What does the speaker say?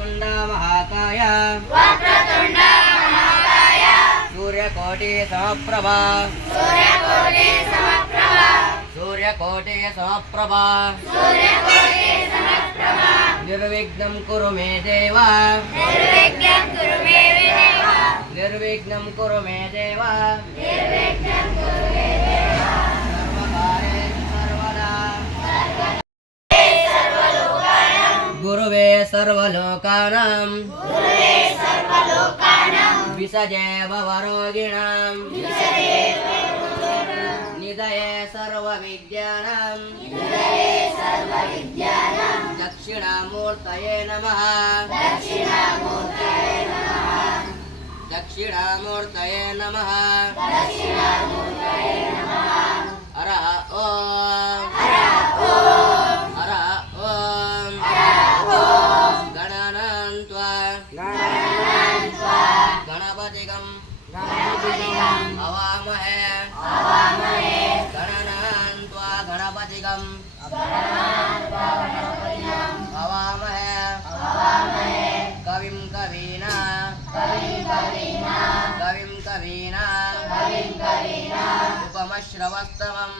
वक्रतुंड महाकाय सूर्यकोटि समप्रभा निर्विघ्नं कुरु मे देव निर्विघ्नं कुरु मे देव गुरुवे सर्वलोकानां विसजे भवरोगिणां निधये सर्वविद्यानां दक्षिणामूर्तये नमः दक्षिणामूर्तये नमः हरः ओम गणपतिगं अवामहे गणनान्त्वा गणपतिगं अवामहे कविं कवीना उपमश्रवस्तमम्